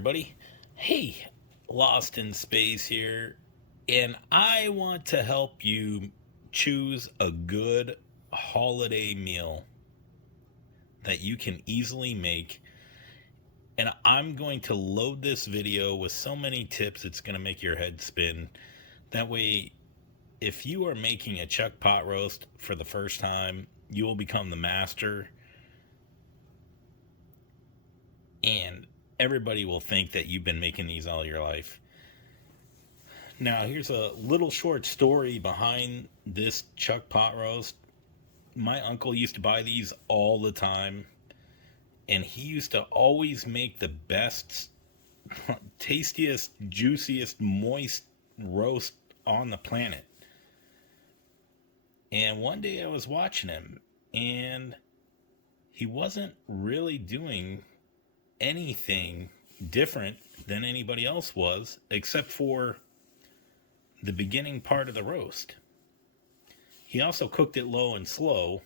everybody. Hey, Lost in Space here, and I want to help you choose a good holiday meal that you can easily make. And I'm going to load this video with so many tips it's going to make your head spin. That way, if you are making a chuck pot roast for the first time, you will become the master, and everybody will think that you've been making these all your life. Now, here's a little short story behind this chuck pot roast. My uncle used to buy these all the time, and he used to always make the best, tastiest, juiciest, moist roast on the planet. And one day I was watching him, and he wasn't really doing anything different than anybody else was, except for the beginning part of the roast. He also cooked it low and slow,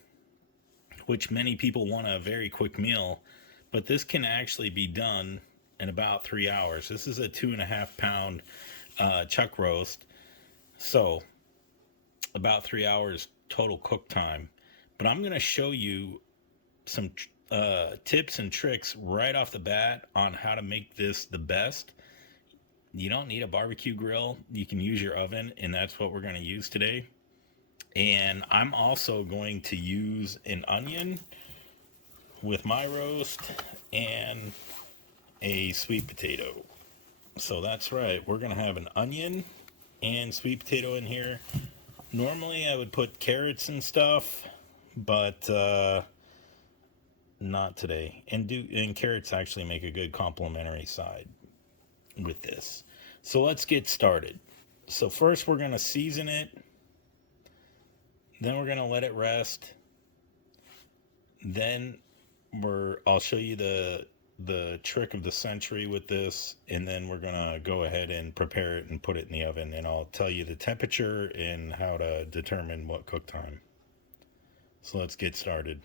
which many people want a very quick meal, but this can actually be done in about 3 hours. This is a 2.5 pound chuck roast, so about 3 hours total cook time. But I'm going to show you some tips and tricks right off the bat on how to make this the best. You don't need a barbecue grill. You can use your oven, and that's what we're going to use today. And I'm also going to use an onion with my roast and a sweet potato. So that's right, we're going to have an onion and sweet potato in here. Normally I would put carrots and stuff, but not today. And carrots actually make a good complementary side with this. So let's get started. So first we're going to season it. Then we're going to let it rest. Then I'll show you the trick of the century with this, and then we're going to go ahead and prepare it and put it in the oven, and I'll tell you the temperature and how to determine what cook time. So let's get started.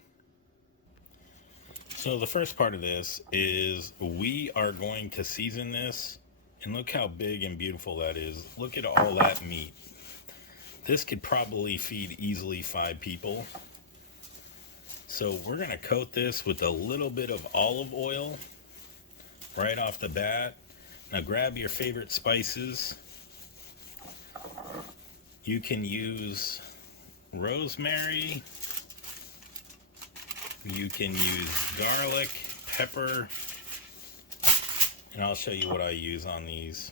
So the first part of this is we are going to season this, and look how big and beautiful that is. Look at all that meat. This could probably feed easily 5 people. So we're going to coat this with a little bit of olive oil right off the bat. Now grab your favorite spices. You can use rosemary. You can use garlic, pepper, and I'll show you what I use on these.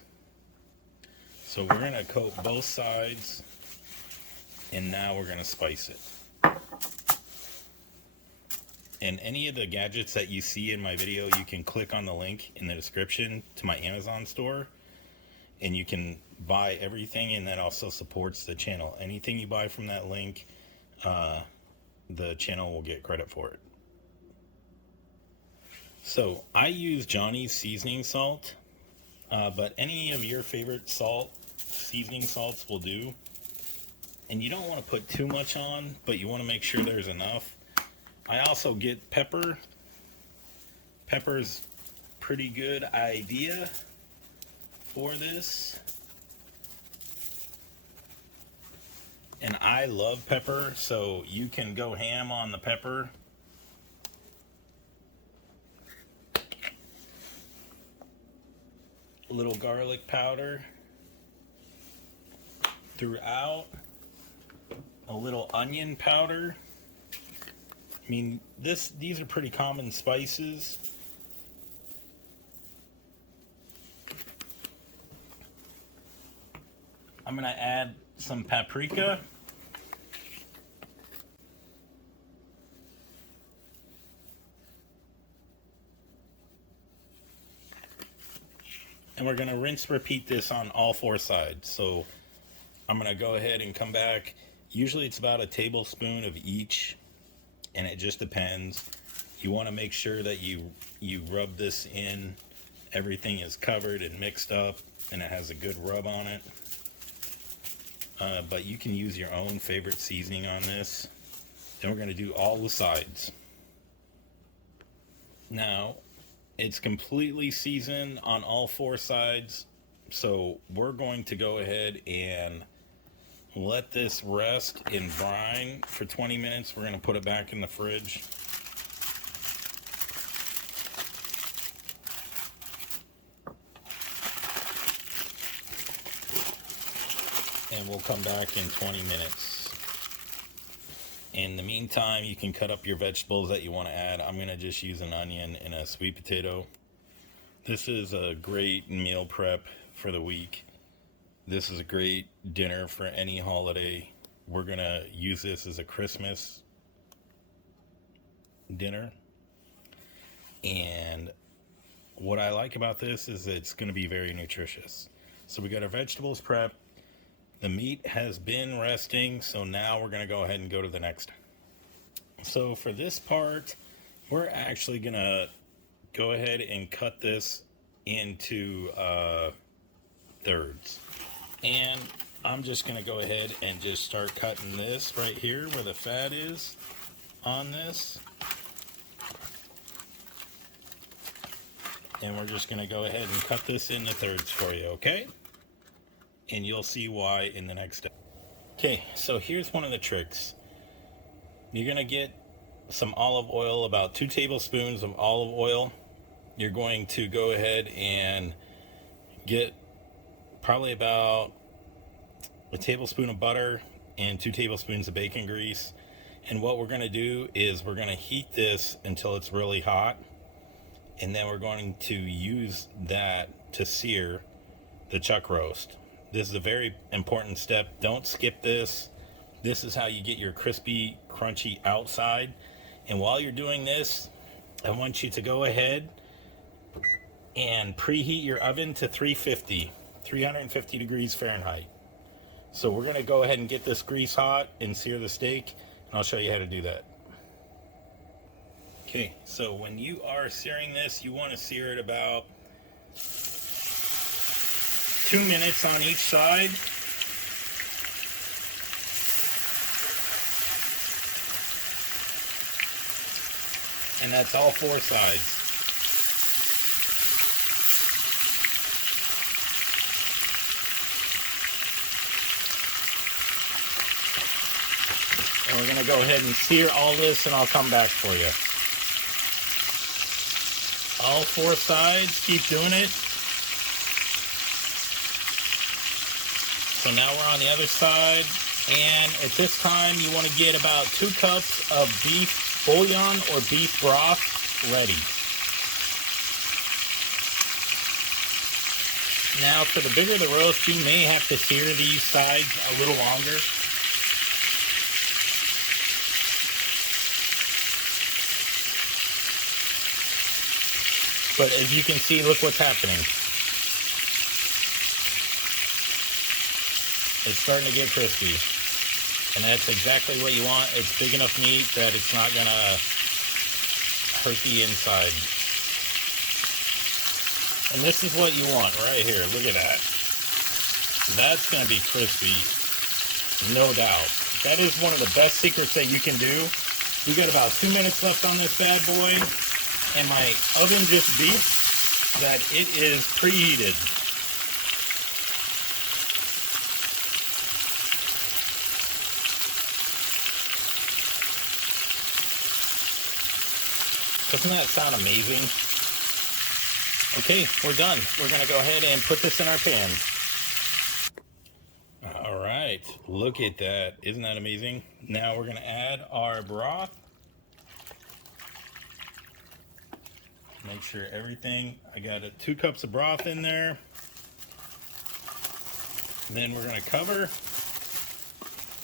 So we're going to coat both sides, and now we're going to spice it. And any of the gadgets that you see in my video, you can click on the link in the description to my Amazon store, and you can buy everything, and that also supports the channel. Anything you buy from that link, the channel will get credit for it. So I use Johnny's seasoning salt, but any of your favorite seasoning salts will do. And you don't want to put too much on, but you want to make sure there's enough. I also get pepper. Pepper's pretty good idea for this. And I love pepper, so you can go ham on the pepper. A little garlic powder throughout. A little onion powder. I mean, these are pretty common spices. I'm going to add some paprika. And we're going to rinse repeat this on all 4 sides. So I'm going to go ahead and come back. Usually it's about a tablespoon of each, and it just depends. You want to make sure that you rub this in. Everything is covered and mixed up, and it has a good rub on it. But you can use your own favorite seasoning on this. Then we're going to do all the sides. Now, It's completely seasoned on all four sides. So we're going to go ahead and let this rest in brine for 20 minutes. We're going to put it back in the fridge. And we'll come back in 20 minutes. In the meantime, you can cut up your vegetables that you want to add. I'm going to just use an onion and a sweet potato. This is a great meal prep for the week. This is a great dinner for any holiday. We're going to use this as a Christmas dinner. And what I like about this is it's going to be very nutritious. So we got our vegetables prepped. The meat has been resting, so now we're going to go ahead and go to the next. So for this part, we're actually going to go ahead and cut this into thirds. And I'm just going to go ahead and just start cutting this right here where the fat is on this. And we're just going to go ahead and cut this into thirds for you, okay? And you'll see why in the next step. Okay, so here's one of the tricks. You're going to get some olive oil, about 2 tablespoons of olive oil. You're going to go ahead and get probably about a tablespoon of butter and 2 tablespoons of bacon grease. And what we're going to do is we're going to heat this until it's really hot. And then we're going to use that to sear the chuck roast. This is a very important step. Don't skip this. This is how you get your crispy, crunchy outside. And while you're doing this, I want you to go ahead and preheat your oven to 350 degrees Fahrenheit. So we're going to go ahead and get this grease hot and sear the steak, and I'll show you how to do that. Okay, so when you are searing this, you want to sear it about 2 minutes on each side. And that's all 4 sides. And we're going to go ahead and sear all this, and I'll come back for you. All 4 sides, keep doing it. So now we're on the other side, and at this time you want to get about 2 cups of beef bouillon or beef broth ready. Now for the bigger the roast, you may have to sear these sides a little longer. But as you can see, look what's happening. It's starting to get crispy. And that's exactly what you want. It's big enough meat that it's not going to hurt the inside. And this is what you want right here. Look at that. That's going to be crispy, no doubt. That is one of the best secrets that you can do. We got about 2 minutes left on this bad boy. And my oven just beeped that it is preheated. Doesn't that sound amazing? Okay, we're done. We're going to go ahead and put this in our pan. All right, look at that. Isn't that amazing? Now we're going to add our broth. Make sure everything, I got 2 cups of broth in there. Then we're going to cover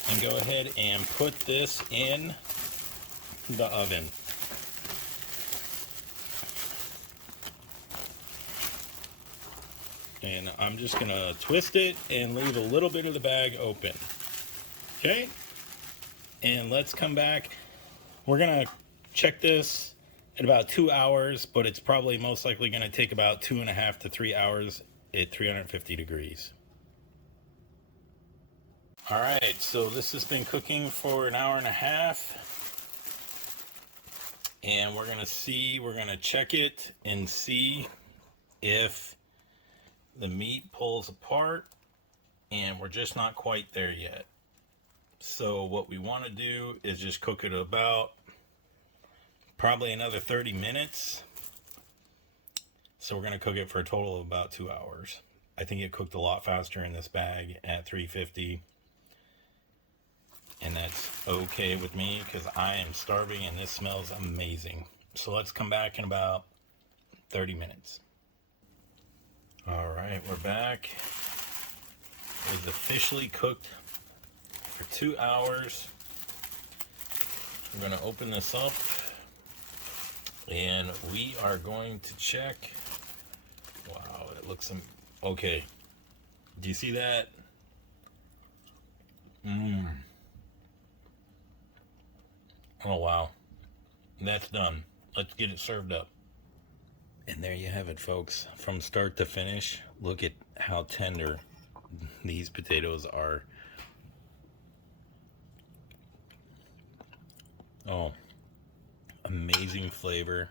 and go ahead and put this in the oven. And I'm just going to twist it and leave a little bit of the bag open. Okay? And let's come back. We're going to check this in about 2 hours, but it's probably most likely going to take about 2.5 to 3 hours at 350 degrees. All right, so this has been cooking for an hour and a half. And we're going to check it and see if the meat pulls apart, and we're just not quite there yet. So what we want to do is just cook it about probably another 30 minutes. So we're going to cook it for a total of about 2 hours. I think it cooked a lot faster in this bag at 350. And that's okay with me because I am starving and this smells amazing. So let's come back in about 30 minutes. All right, we're back. It is officially cooked for 2 hours. I'm going to open this up and we are going to check. Wow, it looks okay. Do you see that? Oh wow, that's done. Let's get it served up. And there you have it, folks. From start to finish, look at how tender these potatoes are. Oh, amazing flavor.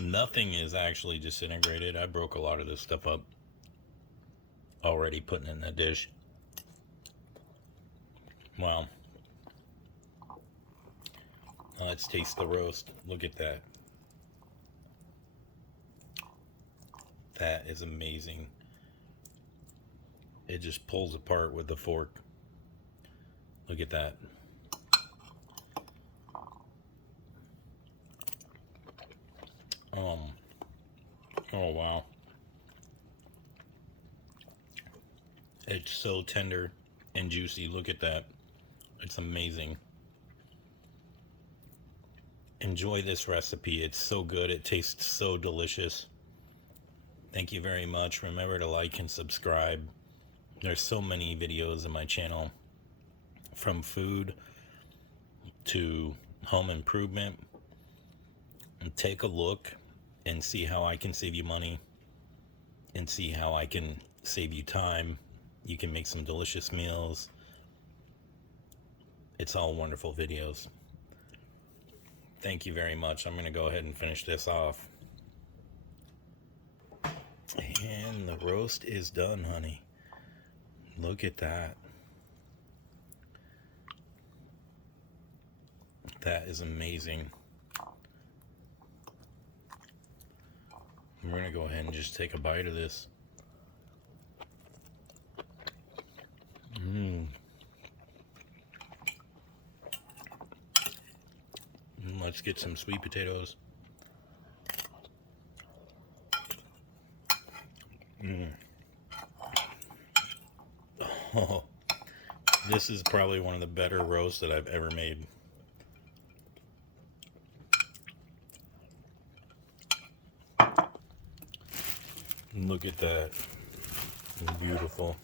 Nothing is actually disintegrated. I broke a lot of this stuff up already putting in the dish. Wow. Now let's taste the roast. Look at that. That is amazing. It just pulls apart with the fork. Look at that. Oh wow. It's so tender and juicy. Look at that. It's amazing. Enjoy this recipe. It's so good. It tastes so delicious. Thank you very much. Remember to like and subscribe. There's so many videos on my channel, from food to home improvement. And take a look and see how I can save you money and see how I can save you time. You can make some delicious meals. It's all wonderful videos. Thank you very much. I'm going to go ahead and finish this off. And the roast is done, honey. Look at that. That is amazing. We're going to go ahead and just take a bite of this. Let's get some sweet potatoes. Oh, this is probably one of the better roasts that I've ever made. Look at that. Beautiful.